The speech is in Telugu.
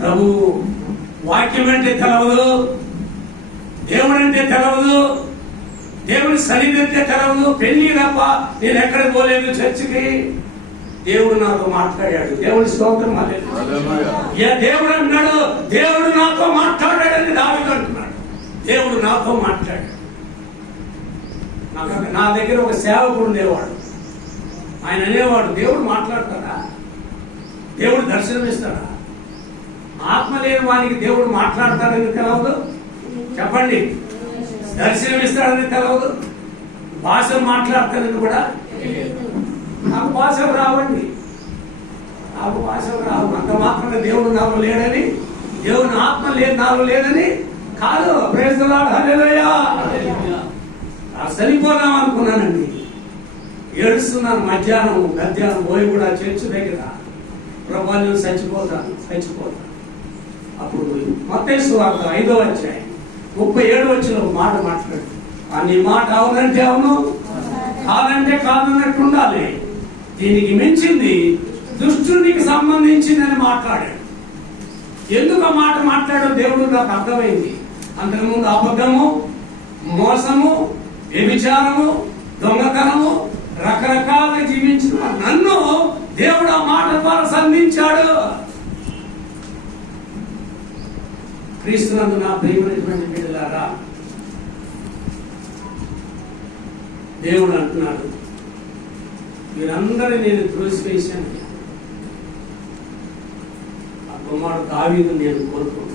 ప్రభు వాక్యం అంటే తెలవదు, దేవుడు అంటే తెలవదు, దేవుడి సన్నిధి అంటే తెలవదు. పెళ్లి తప్ప నేను ఎక్కడికి పోలేదు చర్చికి. దేవుడు నాతో మాట్లాడాడు. దేవుడి స్తోత్రం హల్లెలూయా. దేవుడు అన్నాడు, దేవుడు నాతో మాట్లాడాడని దావీదు అంటున్నాడు. దేవుడు నాతో మాట్లాడాడు. నా దగ్గర ఒక సేవకుడు ఉండేవాడు. ఆయన అనేవాడు, దేవుడు మాట్లాడతాడా? దేవుడు దర్శనమిస్తాడా? ఆత్మ లేని వానికి దేవుడు మాట్లాడతాడని తెలవదు. చెప్పండి, దర్శనమిస్తాడని తెలవదు. భాష మాట్లాడతాడని కూడా. నాకు భాషలు రావండి, నాకు భాషలు రావు. అంత మాత్రమే దేవుడు నాలో లేడని, దేవుని ఆత్మ నాలో లేదని కాదు. ప్రైజ్ ది లార్డ్, హల్లెలూయా. చనిపోదాం అనుకున్నానండి, ఏడుస్తున్నాను. మధ్యాహ్నం పోయి కూడా చర్చి దగ్గర, ప్రభా నేను చచ్చిపోతాను. అప్పుడు మత్తయి సువార్త 5వ అధ్యాయం 37 వచ్చిన ఒక మాట మాట్లాడు. నీ మాట అవునంటే అవును, కాదంటే కాదన్నట్టు ఉండాలి. దీనికి మించింది దుష్టునికి సంబంధించిందని మాట్లాడాడు. ఎందుకు ఆ మాట మాట్లాడో దేవుడు నాకు అర్థమైంది. అంతకుముందు అబద్ధము, మోసము, వ్యభిచారము, దొంగతనము రకరకాలుగా జీవించిన నన్ను దేవుడు ఆ మాట ద్వారా సంధించాడు. క్రీస్తునందు నా ప్రియమైనటువంటి బిడ్డలారా, దేవుడు అంటున్నాడు, మీరందరూ నేను త్రోసివేశాను. ఆ కుమారుడు దావీదు నేను కోరుకున్నాను.